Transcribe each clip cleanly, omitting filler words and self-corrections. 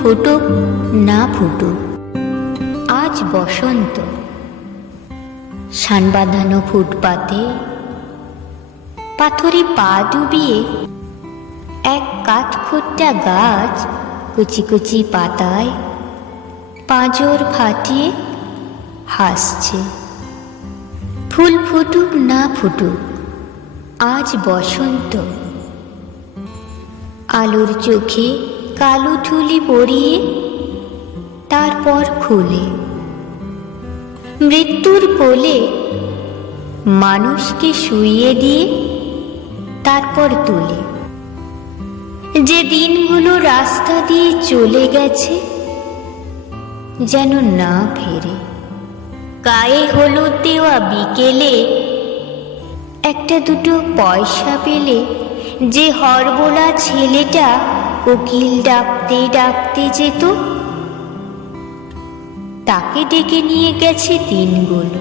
ফুটুক না ফুটুক, আজ বসন্ত। শান বাঁধানো ফুটপাতে পাথরে পা ডুবিয়ে এক কাঠখোট্টা গাছ কুচি কুচি পাতায় পাঁজর ফাটিয়ে হাসছে। ফুল ফুটুক না ফুটুক, আজ বসন্ত। আলোর চোখে কালো ঠুলি পরিয়ে তারপর খুলে মৃত্যুর কোলে মানুষকে শুইয়ে দিয়ে তারপর তুলে। যে দিনগুলো রাস্তা দিয়ে চলে গেছে যেন না ফেরে, গায়ে হলুদ দেওয়া বিকেলে একটা দুটো পয়সা পেলে যে হরবোলা ছেলেটা কোকিল ডাকতে ডাকতে যেত, তাকে ডেকে নিয়ে গেছে দিনগুলো।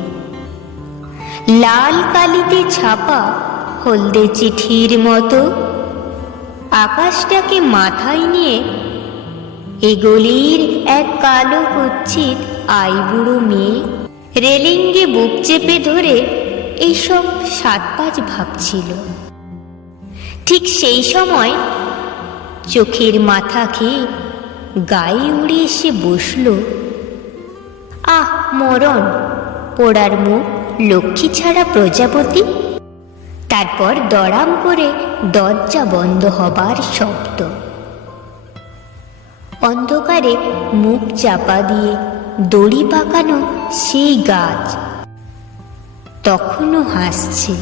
লাল কালিতে ছাপা হলদে চিঠির মতো আকাশটাকে মাথায় নিয়ে এ গলির এক কালো কুচ্ছিত আইবুড়ো মেয়ে রেলিঙ্গে বুক চেপে ধরে এইসব সাতপাঁচ ভাবছিল। ঠিক সেই সময় চোখের মাথা খেয়ে গায়ে উড়ে এসে বসল, আহ মরণ, পোড়ার মুখ লক্ষ্মী ছাড়া প্রজাপতি। তারপর দড়াম করে দরজা বন্ধ হবার শব্দ। অন্ধকারে মুখ চাপা দিয়ে দড়ি পাকানো সেই গাছ তখনও হাসছে।